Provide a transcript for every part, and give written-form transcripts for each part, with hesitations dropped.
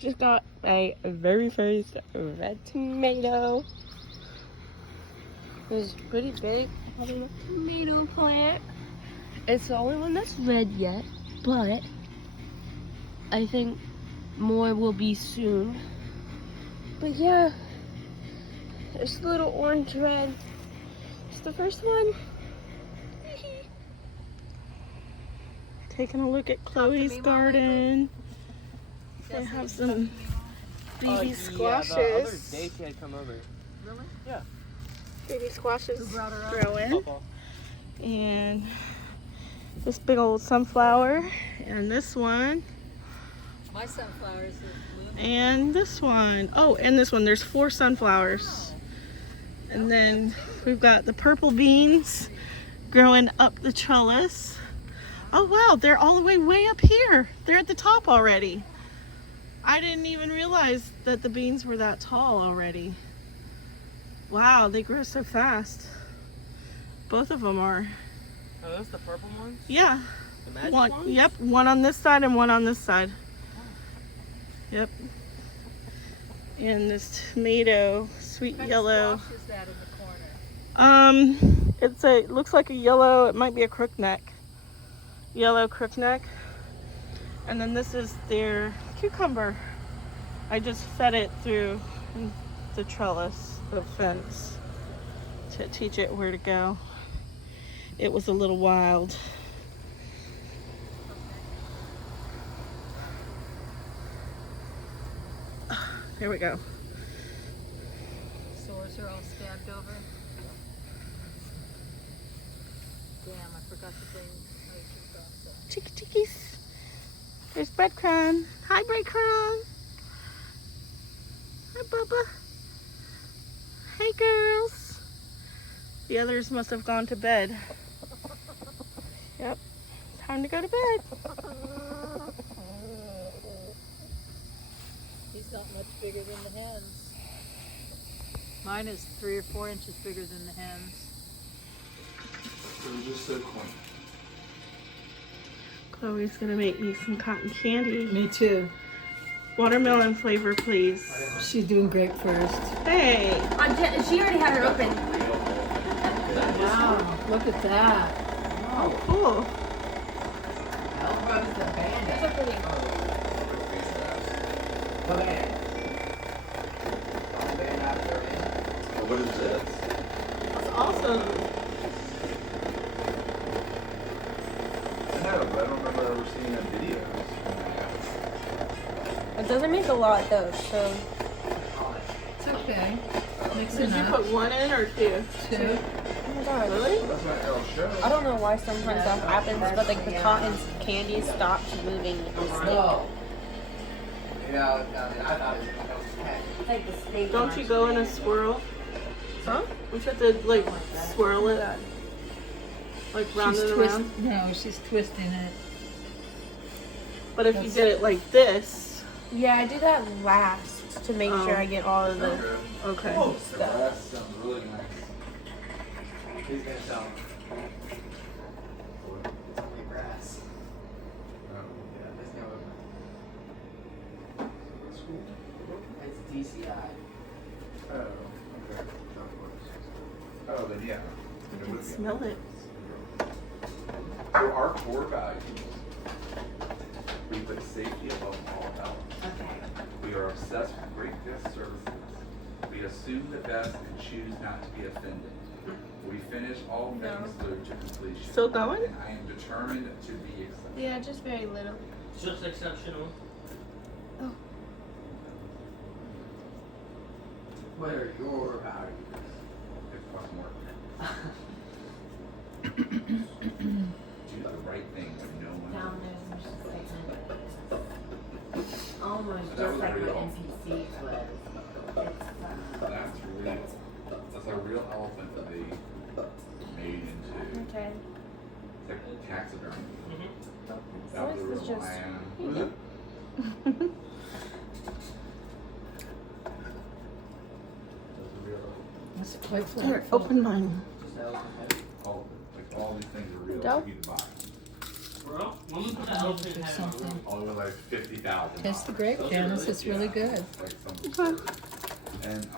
just got my very first red tomato. It's pretty big. Having a tomato plant. It's the only one that's red yet, but I think more will be soon. But yeah, it's a little orange red. It's the first one. Taking a look at Chloe's garden. They have some baby squashes. The other day she had come over. Really? Yeah. Baby squashes Who brought her up? growing. And this big old sunflower. And this one. My sunflowers are blooming. And this one. Oh, and this one. There's 4 sunflowers. And then we've got the purple beans growing up the trellis. Oh wow, they're all the way up here. They're at the top already. I didn't even realize that the beans were that tall already. Wow, they grow so fast. Both of them are. Are those the purple ones? Yeah. The magic One, ones? yep, one on this side and one on this side. Yep. And this tomato, sweet What kind yellow. of squash is that in the corner? It looks like a yellow, it might be a crookneck. Yellow crookneck. And then this is their cucumber. I just fed it through the trellis, the fence, to teach it where to go. It was a little wild. There we go. Sores are all scabbed over. Damn, I forgot to bring Nature's also. Chickie chickies. There's Breadcrumb. Hi, Breadcrumb. Hi, Bubba. Hey, girls. The others must have gone to bed. Yep. Time to go to bed. He's not much bigger than the hens. Mine is 3 or 4 inches bigger than the hens. They're just so corny. Chloe's gonna make me some cotton candy. Me too. Watermelon flavor, please. She's doing grape first. Hey. She already had it open. Wow, look at that. Oh, cool. What is this? That's awesome. I know, but I don't remember ever seeing that video. It doesn't make a lot though, so. It's okay. Mix Did it you up. put 1 in or 2? 2. Oh my god. Really? That's my L show. I don't know why sometimes that happens, but like the cotton candy stops moving if you slip. Yeah, I thought it was Don't you go in a swirl? Huh? Don't you have to like swirl it? Like round She's it around? No, she's twisting it. But if you did it like this, Yeah, I do that last to make sure I get all of the. okay. Oh, that sounds really nice. He's gonna tell him. It's only grass. Oh, Yeah, there's no. that's cool. It's DCI. Oh, okay. Oh, then yeah. I can smell it. So our core values, we put safety above all else. We are obsessed with great guest services. We assume the best and choose not to be offended. We finish all things through to completion. Still going? And I am determined to be exceptional. Yeah, just very little. Just exceptional. What are your values? It costs more. Do the right thing when no one. Down there's some segment. Almost That just was like my real. NPCs was. That's real. That's a real elephant that they made into. Okay. It's like taxidermy. So That was a this is real just. lion. That's a real. That's quite Here, full. open mine. All these things are real Go. for you to buy. Bro, when we put that elephant There's head in my room. something. Over like 50,000. Taste the grape, Janice. It's really good. Like some and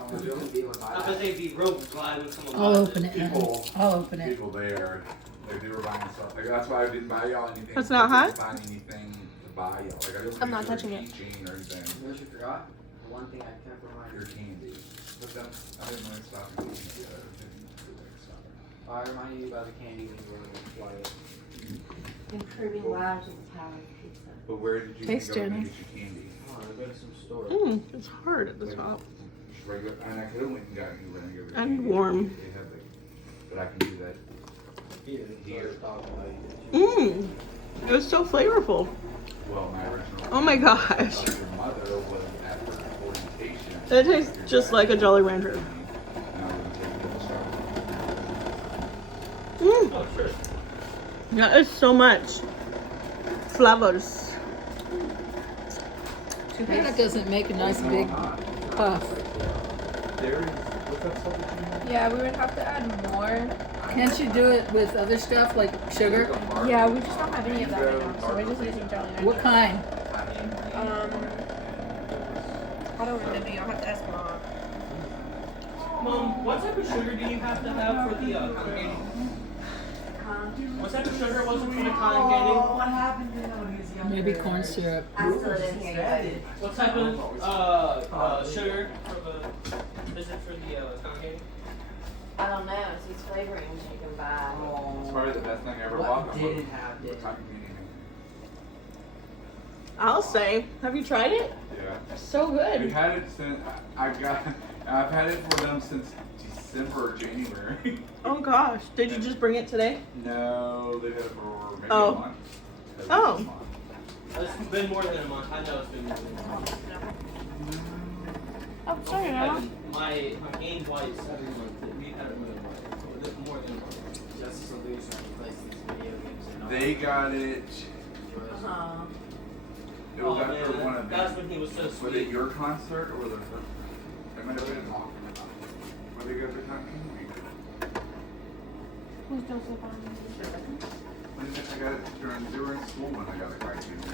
I bet they'd be real glad when someone I'll buys open it. Anna. People- I'll open it. people there, they were buying stuff. Like that's why I didn't buy y'all anything. It's not I didn't hot? buy anything to buy y'all. Like I didn't I'm not give you a touching it. keychain or anything. You know what you forgot? The one thing I can't remind Your you. candy. But then I didn't want to stop and eat the other thing. I reminded you about the candy when you were in Florida. Improving lives with the power of pizza. But where did you Taste, go to Jenny. get your candy? Come on, go to some store. It's hard at the top. Just regular, and I could have went and gotten you vinegar. but And candy, warm. they have like- But I can do that. Here. It was so flavorful. Well, my original. Oh my gosh. Your mother was at her orientation. It tastes just like a Jolly Rancher. And I was taking it to start. Oh, sure. That is so much flavors. Too bad it doesn't make a nice big puff. There is, what's that stuff that you Yeah, we would have to add more. Can't you do it with other stuff like sugar? Yeah, we just don't have any of that right now, so we're just using Jolly Rancher. What kind? I don't remember. You'll have to ask Mom. Mom, what type of sugar do you have to have for the cotton candy? What type of sugar was it for the cotton candy? What happened to him when he was younger? Maybe corn syrup. I still didn't hear you. What type of sugar for the is it for the cotton candy? I don't know. It's these flavorings you can buy. It's probably the best thing I ever What bought. didn't have What it? cotton candy. I'll say. Have you tried it? Yeah. So We've good. had it since I've had it for them since December or January. Oh gosh. Did you just bring it today? No, they've had it for maybe Oh. a month. At least Oh. a month. It's been more than a month. I know it's been more than a month. Oh, sorry, Mama. My game whites every month. We've had it more than a month. It's more than a month. Justice Illusion replaced these video games and all. They got it. Uh-huh. It was Oh, after man, one of that's them. when he was so Was it sweet. your concert or the? It might have been. Where they got the cotton candy? Who's Joseph on? When did I got it during? They were in school when I got the cotton candy.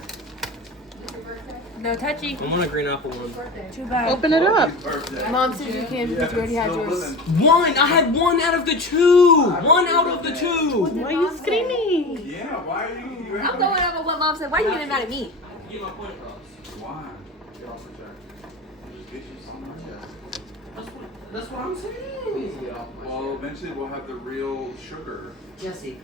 No touchy. I want a green apple one. Too bad. Open it up. Mom said you can because you already had yours. One! I had one out of the two! One out of the two! Why are you screaming? Yeah, why are you? I'm going over what Mom said. Why are you getting mad at me? Get my point across. Why? Just get you some. That's what I'm saying. Well, eventually we'll have the real sugar. Jesse.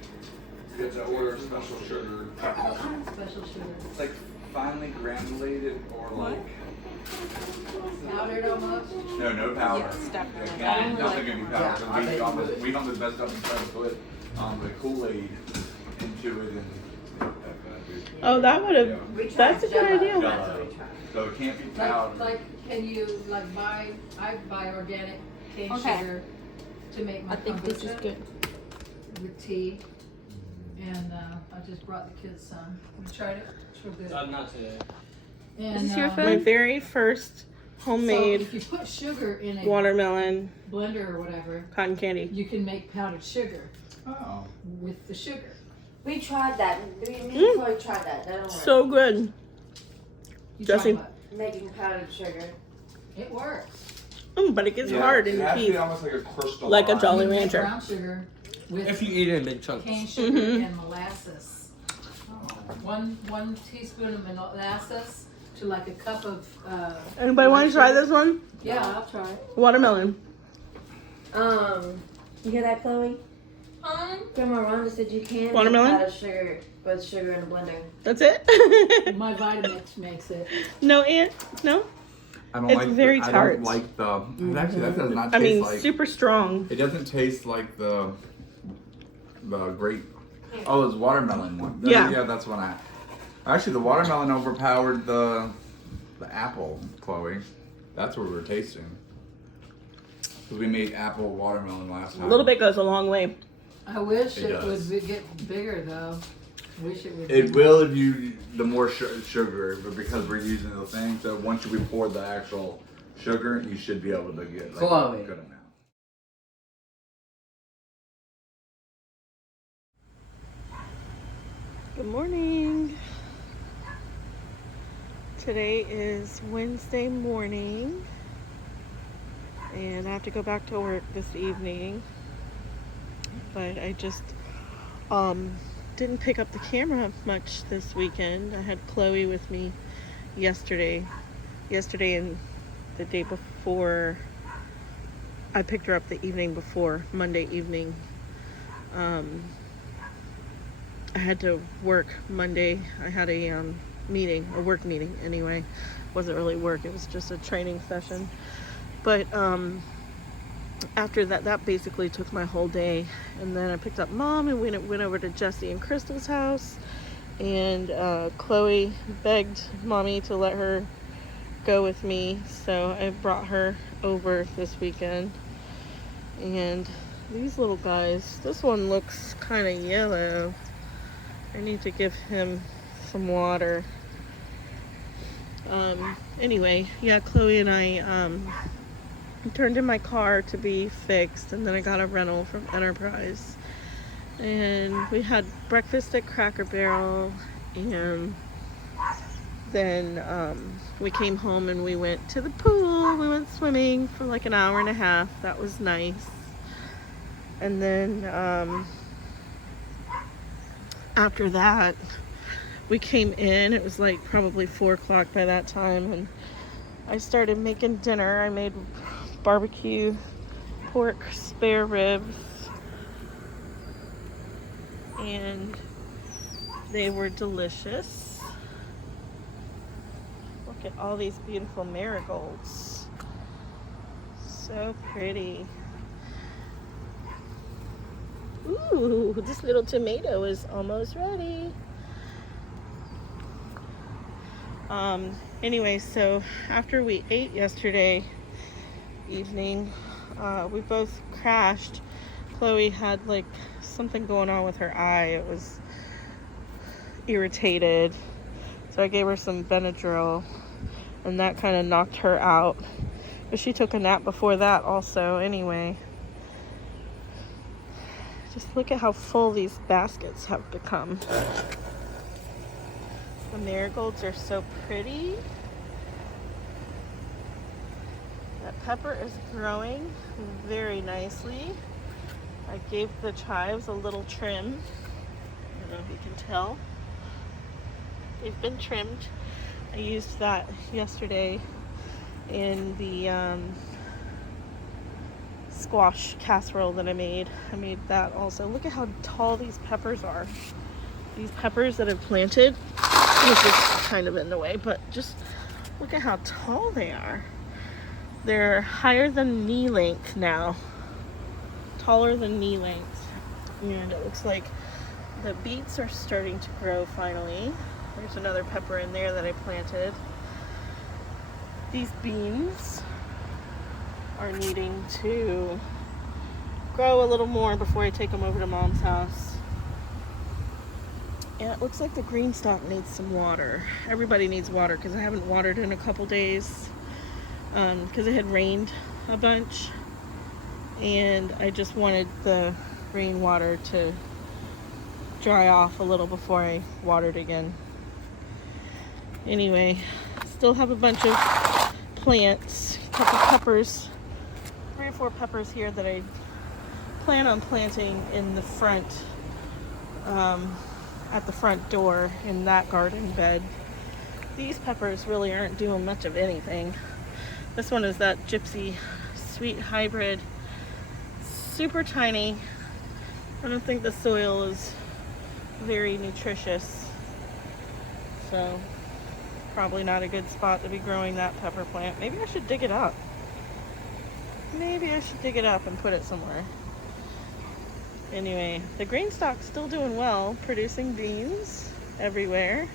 You have to order special sugar. What kind of special sugar? It's like finely granulated or like. Powdered almost? No, no powder. Yes, definitely. Yeah, can't, nothing can be powder. Yeah, I bet you would. We almost messed up and tried to put the Kool-Aid into it and. Oh, that would have. We tried That's a good Jell-O. idea. That's what we tried. So it can't be powder. Can you buy? I buy organic cane Okay. sugar to make my I think this is kombucha good. with tea, and I just brought the kids some. We tried it. It's real good. Not today. And, Is this your My food? very first So homemade if you put sugar in a watermelon blender or whatever, cotton candy. you can make powdered sugar Oh. with the sugar. We tried that. Me and Chloe tried that. That don't work. So good. You Jesse. try what? Making powdered sugar. It works. But it gets hard in it your has to be teeth. almost like a crystal. Like a Jolly You make Rancher. brown sugar with If you eat it in big chunks. cane sugar Mhm. and molasses. One teaspoon of molasses to like a cup of Anybody want to try this one? yeah, I'll try it. Watermelon. You hear that, Chloe? Grandma Rhonda said you can Watermelon? make powdered sugar with sugar in a blender. That's it? My Vitamix makes it. No, Aunt? No? I don't It's like very the, tart. I don't like the. Actually, that does not I taste mean, like. super strong. It doesn't taste like the grape. Oh, it's watermelon one. Yeah. Yeah, that's what I. Actually, the watermelon overpowered the apple, Chloe. That's what we were tasting. Because we made apple watermelon last A time. little bit goes a long way. I wish It it, does. would get bigger though. Wish it would. It will if you the more sugar, but because we're using the thing, so once you pour the actual sugar, you should be able to get like, Chloe. a good amount. Good morning. Today is Wednesday morning and I have to go back to work this evening, but I just didn't pick up the camera much this weekend. I had Chloe with me yesterday and the day before. I picked her up the evening before, Monday evening. I had to work Monday. I had a work meeting anyway. It wasn't really work, it was just a training session. But after that basically took my whole day. And then I picked up Mom and went over to Jesse and Crystal's house. And Chloe begged Mommy to let her go with me, so I brought her over this weekend. And these little guys, this one looks kind of yellow. I need to give him some water. Anyway, yeah, Chloe and I turned in my car to be fixed, and then I got a rental from Enterprise. And we had breakfast at Cracker Barrel, and then we came home and we went to the pool. We went swimming for like an hour and a half. That was nice. And then after that, we came in. It was like probably 4 o'clock by that time, and I started making dinner. I made barbecue pork spare ribs, and they were delicious. Look at all these beautiful marigolds. So pretty. Ooh, this little tomato is almost ready. Anyway, so after we ate yesterday evening, we both crashed. Chloe had like something going on with her eye. It was irritated. So I gave her some Benadryl, and that kind of knocked her out. But she took a nap before that also anyway. Just look at how full these baskets have become. The marigolds are so pretty. That pepper is growing very nicely. I gave the chives a little trim. I don't know if you can tell. They've been trimmed. I used that yesterday in the squash casserole that I made. I made that also. Look at how tall these peppers are. These peppers that I've planted, this is kind of in the way, but just look at how tall they are. They're higher than knee length now. Taller than knee length. And it looks like the beets are starting to grow finally. There's another pepper in there that I planted. These beans are needing to grow a little more before I take them over to Mom's house. And it looks like the green stalk needs some water. Everybody needs water because I haven't watered in a couple days because it had rained a bunch, and I just wanted the rainwater to dry off a little before I watered again. Anyway, still have a bunch of plants, a couple peppers, 3 or 4 peppers here that I plan on planting in the front, at the front door in that garden bed. These peppers really aren't doing much of anything. This one is that Gypsy Sweet Hybrid, super tiny. I don't think the soil is very nutritious, so probably not a good spot to be growing that pepper plant. Maybe I should dig it up. Maybe I should dig it up and put it somewhere. Anyway, the green stalk's still doing well, producing beans everywhere.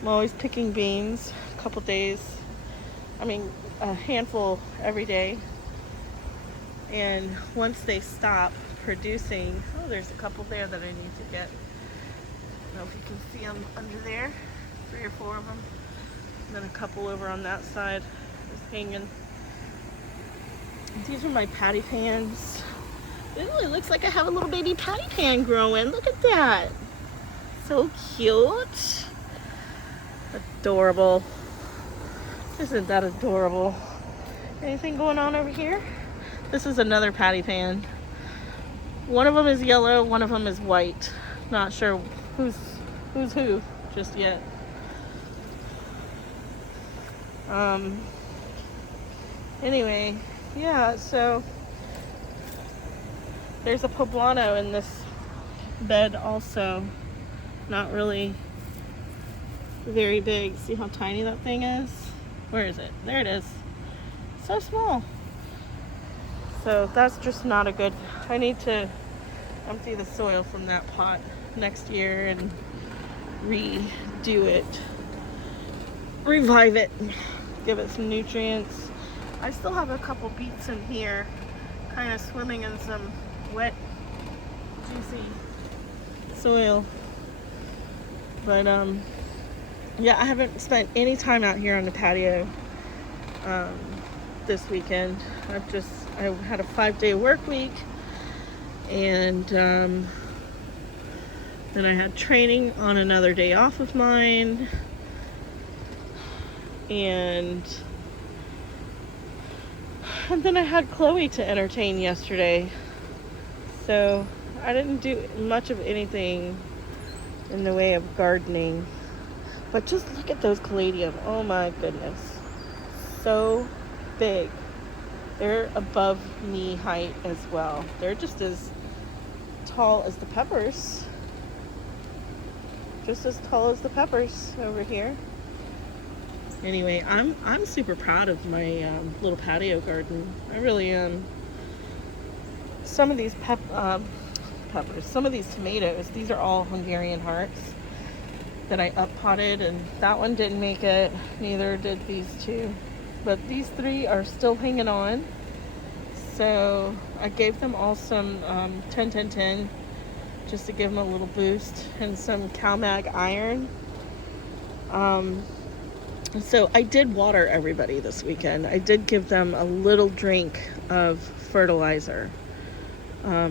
I'm always picking beans a handful every day. And once they stop producing, oh, there's a couple there that I need to get. I don't know if you can see them under there, 3 or 4 of them. And then a couple over on that side just hanging. These are my patty pans. It really looks like I have a little baby patty pan growing. Look at that. So cute. Adorable. Isn't that adorable? Anything going on over here? This is another patty pan. One of them is yellow, one of them is white. Not sure who's who just yet. Anyway, yeah, so there's a poblano in this bed also. Not really very big. See how tiny that thing is? Where is it? There it is. So small. So that's just not a good, I need to empty the soil from that pot next year and redo it. Revive it. Give it some nutrients. I still have a couple beets in here, kind of swimming in some wet, juicy soil. But yeah, I haven't spent any time out here on the patio this weekend. I had a 5-day work week, and then I had training on another day off of mine, and then I had Chloe to entertain yesterday, so I didn't do much of anything in the way of gardening. But just look at those caladium. Oh my goodness. So big. They're above knee height as well. They're just as tall as the peppers. Just as tall as the peppers over here. Anyway, I'm super proud of my little patio garden. I really am. Some of these peppers, some of these tomatoes, these are all Hungarian hearts that I up potted, and that one didn't make it. Neither did these two. But these 3 are still hanging on. So I gave them all some 10-10-10 just to give them a little boost, and some CalMag iron. So I did water everybody this weekend. I did give them a little drink of fertilizer,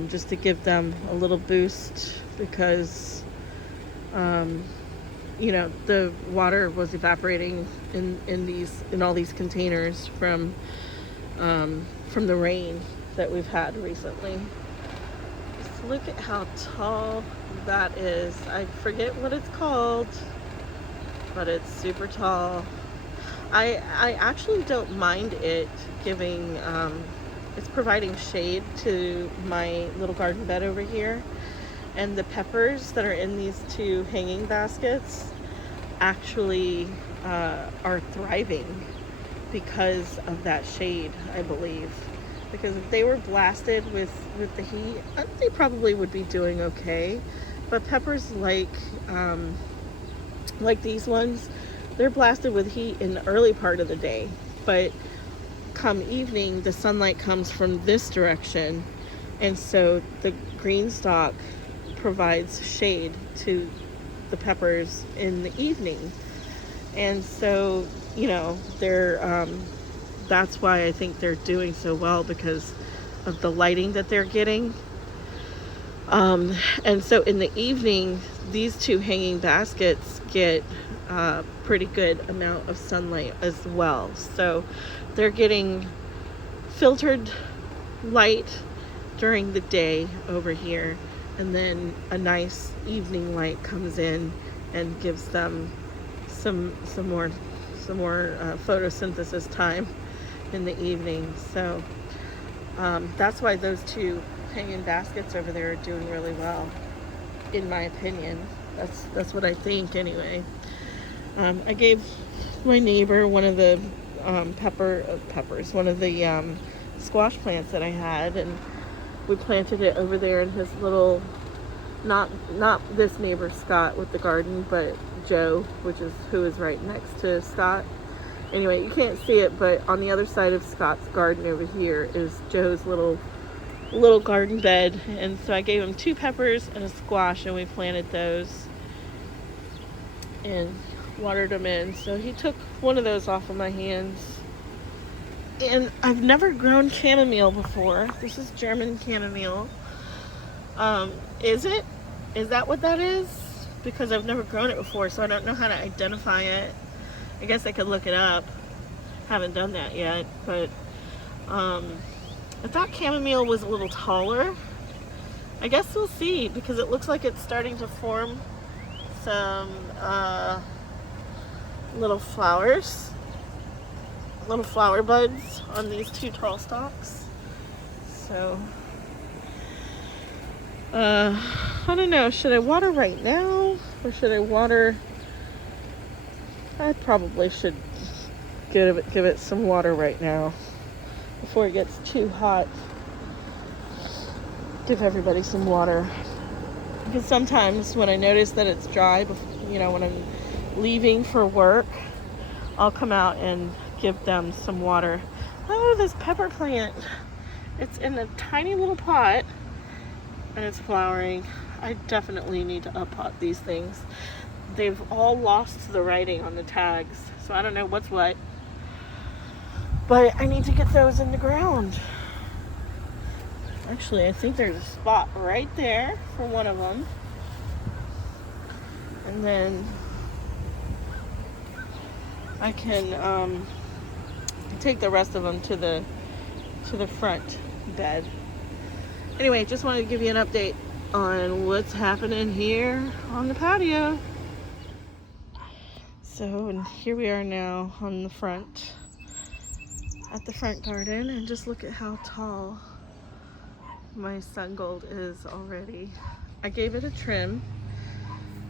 just to give them a little boost, because you know, the water was evaporating in all these containers from the rain that we've had recently. Just look at how tall that is. I forget what it's called, but it's super tall. I actually don't mind it giving, it's providing shade to my little garden bed over here. And the peppers that are in these 2 hanging baskets actually are thriving because of that shade, I believe. Because if they were blasted with the heat, they probably would be doing okay. But peppers like these ones, they're blasted with heat in the early part of the day. But come evening, the sunlight comes from this direction, and so the green stalk provides shade to the peppers in the evening. And so, you know, they're that's why I think they're doing so well, because of the lighting that they're getting. And so in the evening, these 2 hanging baskets get a pretty good amount of sunlight as well. So they're getting filtered light during the day over here, and then a nice evening light comes in and gives them some more photosynthesis time in the evening. So that's why those 2 hanging baskets over there are doing really well, in my opinion. That's what I think anyway. I gave my neighbor one of the peppers, one of the squash plants that I had, and we planted it over there in his little, not this neighbor Scott with the garden, but Joe, who is right next to Scott. Anyway, you can't see it, but on the other side of Scott's garden over here is Joe's little garden bed. And so I gave him 2 peppers and a squash, and we planted those and watered them in. So he took one of those off of my hands. And I've never grown chamomile before. This is German chamomile. Is that what that is? because I've never grown it before, so I don't know how to identify it. I guess I could look it up. Haven't done that yet, but I thought chamomile was a little taller. I guess we'll see, because it looks like it's starting to form some little flowers, little flower buds on these 2 tall stalks. So I don't know, should I water right now or should I water? I probably should give it some water right now before it gets too hot. Give everybody some water, because sometimes when I notice that it's dry, you know, when I'm leaving for work, I'll come out and give them some water. Oh, this pepper plant, it's in a tiny little pot and it's flowering. I definitely need to uppot these things. They've all lost the writing on the tags, so I don't know what's what, but I need to get those in the ground. Actually, I think there's a spot right there for one of them, and then I can take the rest of them to the front bed. Anyway, just wanted to give you an update on what's happening here on the patio. So, and here we are now on the front, at the front garden, and just look at how tall my sun gold is already. I gave it a trim.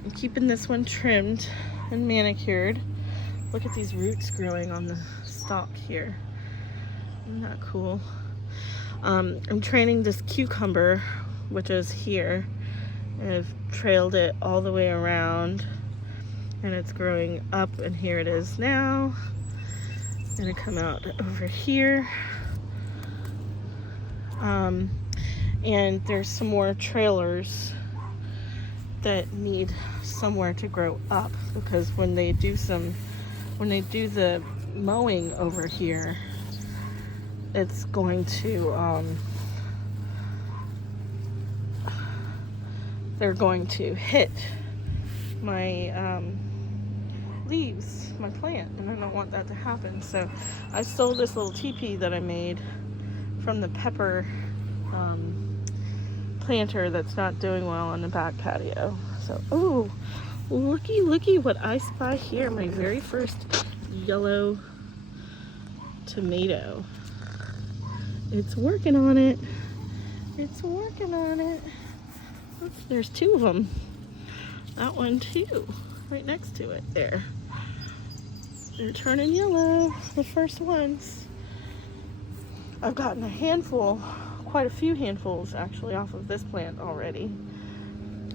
I'm keeping this one trimmed and manicured. Look at these roots growing on the stalk here. Isn't that cool? I'm training this cucumber, which is here. I've trailed it all the way around, and it's growing up, and here it is now. It's gonna come out over here. And there's some more trailers that need somewhere to grow up, because when they do the mowing over here, it's going to they're going to hit my leaves, my plant, and I don't want that to happen. So I stole this little teepee that I made from the pepper planter that's not doing well on the back patio. So, oh, looky what I spy here. My very first yellow tomato. It's working on it. It's working on it. Oops, there's 2 of them. That one too, right next to it there. They're turning yellow, the first ones. I've gotten a handful, quite a few handfuls actually, off of this plant already.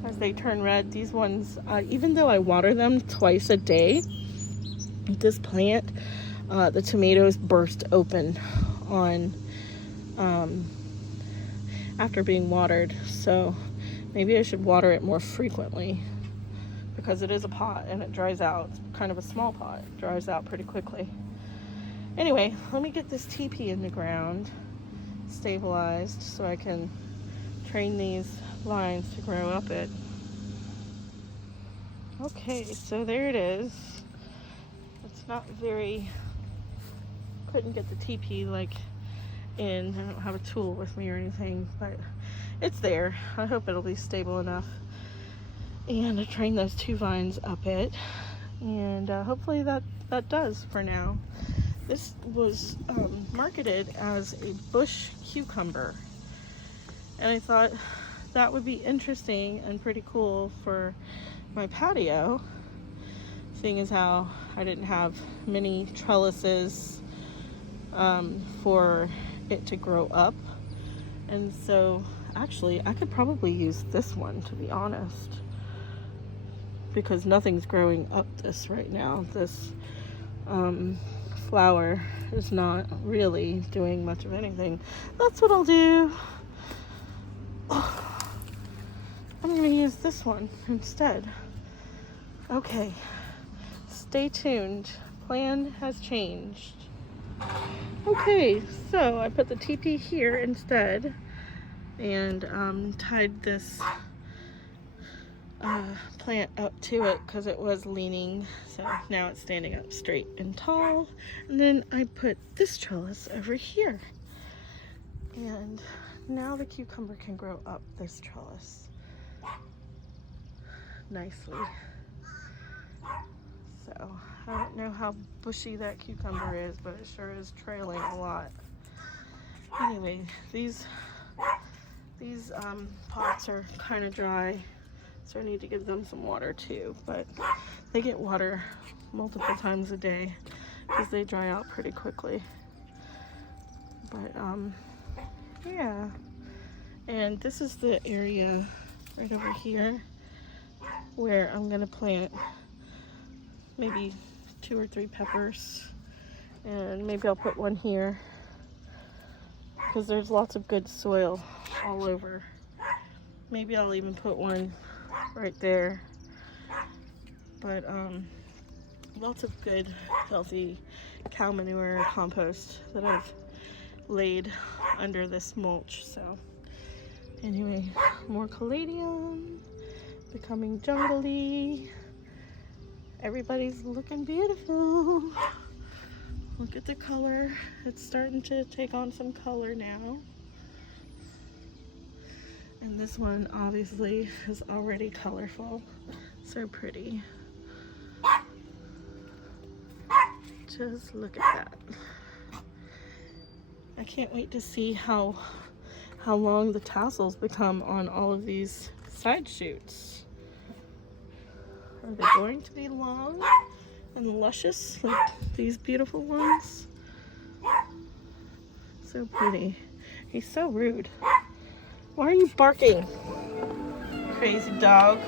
As they turn red, these ones, even though I water them twice a day, this plant, the tomatoes burst open on after being watered. So maybe I should water it more frequently, because it is a pot and it dries out. It's kind of a small pot. It dries out pretty quickly. Anyway, let me get this teepee in the ground, stabilized, so I can train these lines to grow up it. Okay, so there it is. It's not very, couldn't get the teepee like in. I don't have a tool with me or anything, but it's there. I hope it'll be stable enough. And I trained those 2 vines up it, and hopefully that does for now. This was marketed as a bush cucumber, and I thought that would be interesting and pretty cool for my patio, seeing as how I didn't have many trellises for it to grow up. And so actually I could probably use this one, to be honest, because nothing's growing up this right now. This flower is not really doing much of anything. That's what I'll do. I'm gonna use this one instead. Okay, stay tuned. Plan has changed. Okay, so I put the teepee here instead, and tied this plant up to it because it was leaning, so now it's standing up straight and tall. And then I put this trellis over here, and now the cucumber can grow up this trellis nicely. So I don't know how bushy that cucumber is, but it sure is trailing a lot. Anyway, these pots are kind of dry, so I need to give them some water too, but they get water multiple times a day because they dry out pretty quickly. But yeah, and this is the area right over here where I'm gonna plant maybe 2 or 3 peppers, and maybe I'll put one here because there's lots of good soil all over. Maybe I'll even put one right there. But lots of good healthy cow manure compost that I've laid under this mulch. So anyway, more caladium becoming jungly. Everybody's looking beautiful. Look at the color. It's starting to take on some color now. And this one obviously is already colorful. So pretty. Just look at that. I can't wait to see how long the tassels become on all of these side shoots. Are they going to be long and luscious like these beautiful ones? So pretty. He's so rude. Why are you barking? Crazy dog.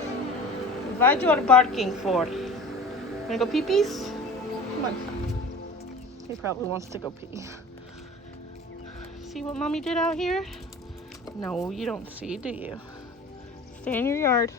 Why'd you want barking for? Wanna go pee-pees? Come on. He probably wants to go pee. See what mommy did out here? No, you don't see, do you? Stay in your yard.